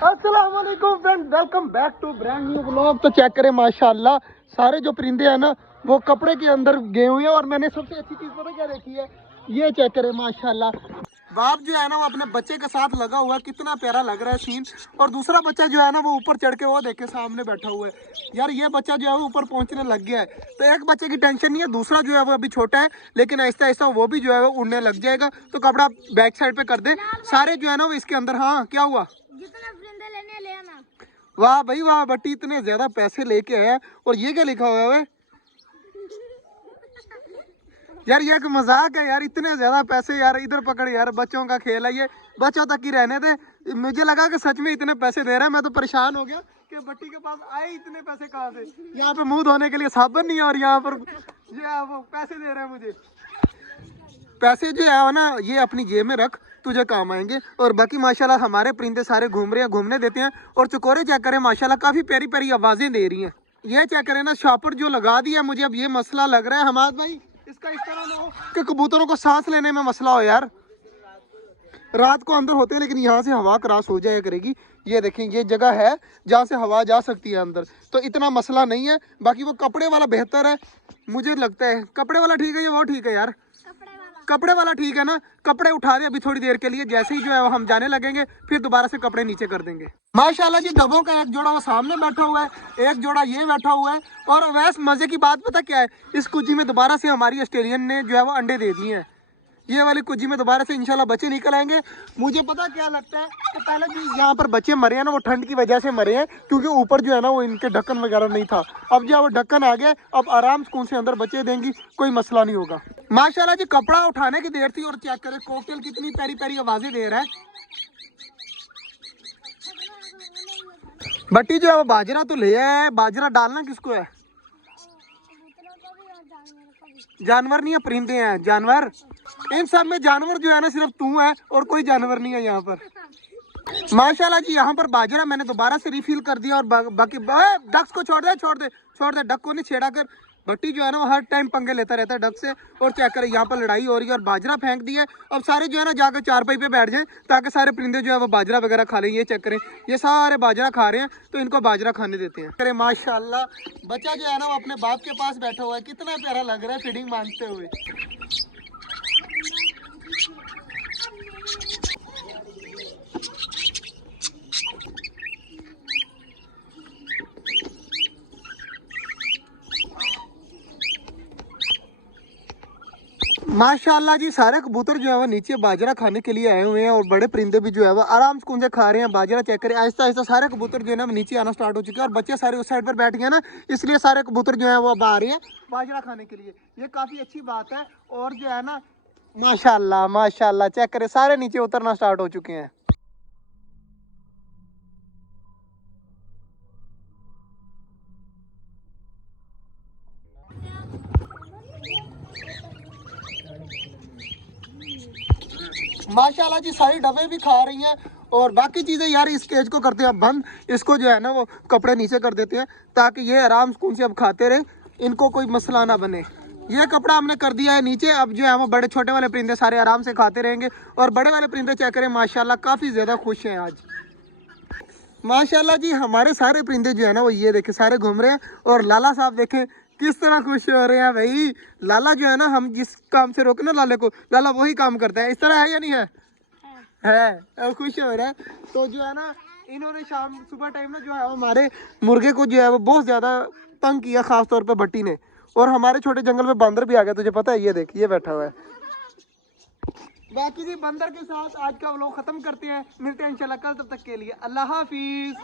अस्सलाम वालेकुम friend, welcome back to brand new vlog. तो चेक करें माशाल्लाह सारे जो परिंदे हैं ना वो कपड़े के अंदर गए हुए हैं। और मैंने सबसे अच्छी चीज़ पता क्या देखी है, ये चेक करें माशाल्लाह बाप जो है ना वो अपने बच्चे के साथ लगा हुआ है, कितना प्यारा लग रहा है सीन। और दूसरा बच्चा जो है ना वो ऊपर चढ़ के वो देखे सामने बैठा हुआ है। यार ये बच्चा जो है वो ऊपर पहुंचने लग गया है, तो एक बच्चे की टेंशन नहीं है, दूसरा जो है वो अभी छोटा है लेकिन ऐसा ऐसा वो भी जो है वो उड़ने लग जाएगा। तो कपड़ा बैक साइड पे कर दे सारे जो है ना वो इसके अंदर। हाँ क्या हुआ? ले आना। वाह भाई वाह, बट्टी इतने ज्यादा पैसे लेके आया। और ये क्या लिखा हुआ है? यार ये एक मजाक है यार, इतने ज्यादा पैसे यार। इधर पकड़ यार, बच्चों का खेल है ये, बच्चों तक ही रहने दे। मुझे लगा कि सच में इतने पैसे दे रहा है, मैं तो परेशान हो गया कि बट्टी के पास आए इतने पैसे कहाँ से। यहाँ पे मुंह धोने के लिए साबुन नहीं है और यहाँ पर जो है वो पैसे दे रहे हैं मुझे। पैसे जो है ना ये अपनी जेब में रख, तुझे काम आएंगे। और बाकी माशाल्लाह हमारे परिंदे सारे घूम रहे हैं, घूमने देते हैं। और चकोरे चेक करें माशाल्लाह काफी प्यारी प्यारी आवाजें दे रही हैं। ये चेक करें ना शॉपर जो लगा दिया मुझे। अब ये मसला लग रहा है हमाद भाई, इसका इस तरह ना हो कि कबूतरों को सांस लेने में मसला हो यार। रात को अंदर होते हैं लेकिन यहाँ से हवा क्रॉस हो जाया करेगी। ये देखें ये जगह है जहाँ से हवा जा सकती है अंदर, तो इतना मसला नहीं है। बाकी वो कपड़े वाला बेहतर है मुझे लगता है। कपड़े वाला ठीक है या वो ठीक है यार? कपड़े वाला ठीक है ना। कपड़े उठा रहे अभी थोड़ी देर के लिए, जैसे ही जो है हम जाने लगेंगे फिर दोबारा से कपड़े नीचे कर देंगे। माशाल्लाह जी डब्बों का एक जोड़ा वो सामने बैठा हुआ है, एक जोड़ा ये बैठा हुआ है। और वैसे मजे की बात पता क्या है, इस कुजी में दोबारा से हमारी ऑस्ट्रेलियन ने जो है वो अंडे दे दिए हैं। ये वाली कुजी में दोबारा से इंशाल्लाह बच्चे निकल आएंगे। मुझे पता क्या लगता है कि पहले जो यहाँ पर बच्चे मरे हैं ना वो ठंड की वजह से मरे हैं, क्योंकि ऊपर जो है ना वो इनके ढक्कन वगैरह नहीं था। अब जो है वो ढक्कन आ गया, अब आराम सुकून से अंदर बच्चे देंगी, कोई मसला नहीं होगा। माशाल्लाह जी कपड़ा उठाने की देर थी और चेक करें कॉकटेल कितनी प्यारी प्यारी आवाजें दे रहा है। बट्टी जो है वो बाजरा तो ले आया है, बाजरा डालना किसको है? जानवर नहीं है, परिंदे हैं जानवर। इन सब में जानवर जो है ना सिर्फ तू है और कोई जानवर नहीं है यहाँ पर। माशाल्लाह जी यहाँ पर बाजरा मैंने दोबारा से रिफिल कर दिया। और बाकी डक्स को छोड़ दे छोड़ दे छोड़ दे, डक को नहीं छेड़ा कर। भट्टी जो है ना वो हर टाइम पंगे लेता रहता है डक से। और चेक करें यहाँ पर लड़ाई हो रही है और बाजरा फेंक दिया है। अब सारे जो है ना जाकर चारपाई पे बैठ जाएं ताकि सारे परिंदे जो है वो बाजरा वगैरह खा लें। ये चेक करें ये सारे बाजरा खा रहे हैं, तो इनको बाजरा खाने देते हैं। अरे माशाल्लाह बच्चा जो है ना वो अपने बाप के पास बैठा हुआ है, कितना प्यारा लग रहा है फीडिंग मांगते हुए। माशाल्लाह जी सारे कबूतर जो है वो नीचे बाजरा खाने के लिए आए हुए हैं और बड़े परिंदे भी जो है वो आराम से कुंजे खा रहे हैं बाजरा। चेक करें आहिस्ता आहिस्ता सारे कबूतर जो है ना नीचे आना स्टार्ट हो चुके हैं। और बच्चे सारे उस साइड पर बैठ गए ना, इसलिए सारे कबूतर जो है वो अब आ रहे हैं बाजरा खाने के लिए। ये काफी अच्छी बात है। और जो है ना माशाल्लाह माशाल्लाह चेक करें सारे नीचे उतरना स्टार्ट हो चुके हैं। माशाल्लाह जी सारी डबे भी खा रही हैं। और बाकी चीज़ें यार इस केज को करते हैं बंद, इसको जो है ना वो कपड़े नीचे कर देते हैं ताकि ये आराम सुकून से अब खाते रहे, इनको कोई मसला ना बने। ये कपड़ा हमने कर दिया है नीचे। अब जो है वो बड़े छोटे वाले परिंदे सारे आराम से खाते रहेंगे। और बड़े वाले परिंदे चेक करें माशाल्लाह काफ़ी ज़्यादा खुश हैं आज। माशाल्लाह जी हमारे सारे परिंदे जो है ना वो ये देखे सारे घूम रहे हैं। और लाला साहब देखें किस तरह खुश हो रहे हैं भाई। लाला जो है ना हम जिस काम से रोके ना लाले को, लाला वही काम करता है। इस तरह है या नहीं है? है खुश हो रहा है। तो जो है ना इन्होंने शाम सुबह टाइम में जो है हमारे मुर्गे को जो है वो बहुत ज़्यादा तंग किया, खास तौर पे भट्टी ने। और हमारे छोटे जंगल में बंदर भी आ गया, तुझे पता है? ये देख ये बैठा हुआ है। बाकी जी बंदर के साथ आज का व्लॉग खत्म करते हैं, मिलते हैं इंशाल्लाह कल, तब तक के लिए अल्लाह हाफिज।